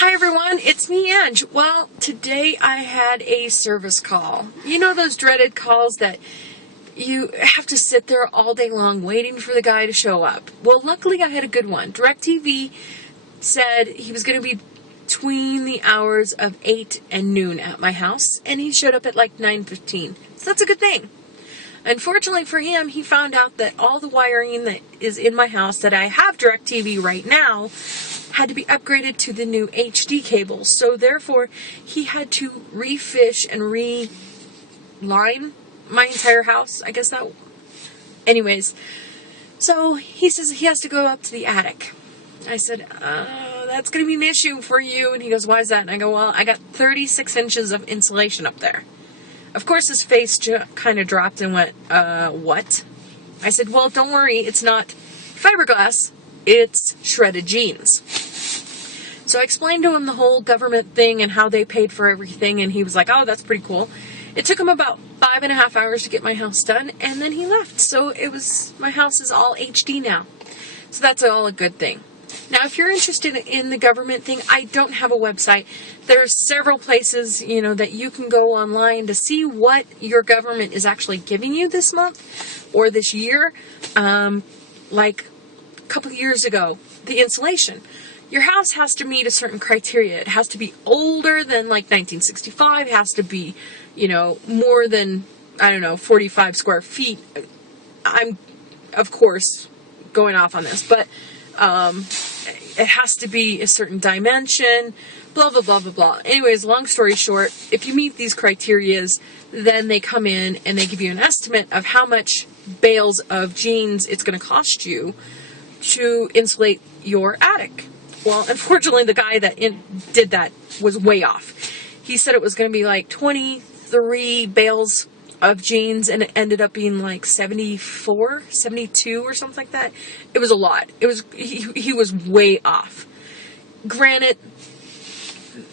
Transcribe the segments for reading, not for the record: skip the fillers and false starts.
Hi everyone, it's me, Ange. Well, today I had a service call. You know those dreaded calls that you have to sit there all day long waiting for the guy to show up? Well, luckily I had a good one. DirecTV said he was going to be between the hours of 8 and noon at my house, and he showed up at like 9:15. So that's a good thing. Unfortunately for him, he found out that all the wiring that is in my house that I have DirecTV right now had to be upgraded to the new HD cable. So therefore, he had to refish and reline my entire house. I guess that... Anyways, so he says he has to go up to the attic. I said, that's going to be an issue for you. And he goes, why is that? And I go, well, I got 36 inches of insulation up there. Of course, his face kind of dropped and went, what? I said, well, don't worry. It's not fiberglass. It's shredded jeans. So I explained to him the whole government thing and how they paid for everything. And he was like, oh, that's pretty cool. It took him about 5.5 hours to get my house done. And then he left. So my house is all HD now. So that's all a good thing. Now, if you're interested in the government thing, I don't have a website. There are several places, that you can go online to see what your government is actually giving you this month or this year. Like a couple of years ago, the insulation. Your house has to meet a certain criteria. It has to be older than like 1965. It has to be, more than, 45 square feet. I'm, of course, going off on this, but it has to be a certain dimension, blah, blah, blah, blah, blah. Anyways, long story short, if you meet these criterias, then they come in and they give you an estimate of how much bales of jeans it's going to cost you to insulate your attic. Well, unfortunately, the guy that did that was way off. He said it was going to be like 23 bales of jeans, and it ended up being like 74, 72 or something like that. It was a lot. He was way off. Granted,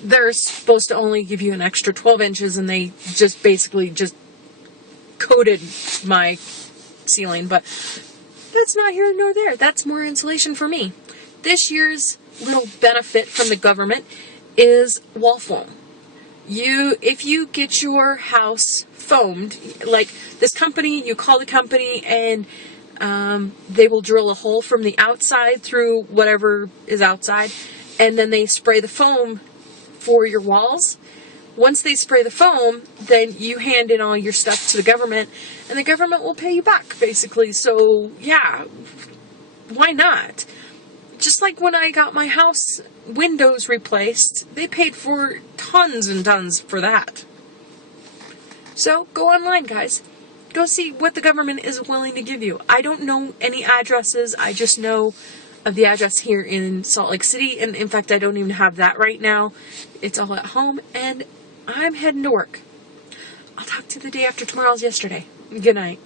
they're supposed to only give you an extra 12 inches, and they just basically coated my ceiling, but that's not here nor there. That's more insulation for me. This year's little benefit from the government is wall foam. If you get your house foamed, like this company, you call the company and they will drill a hole from the outside through whatever is outside, and then they spray the foam for your walls. Once they spray the foam, then you hand in all your stuff to the government, and the government will pay you back, basically. So, yeah, why not? Just like when I got my house windows replaced, they paid for tons and tons for that. So go online, guys. Go see what the government is willing to give you. I don't know any addresses. I just know of the address here in Salt Lake City. And in fact, I don't even have that right now. It's all at home. And I'm heading to work. I'll talk to you the day after tomorrow's yesterday. Good night.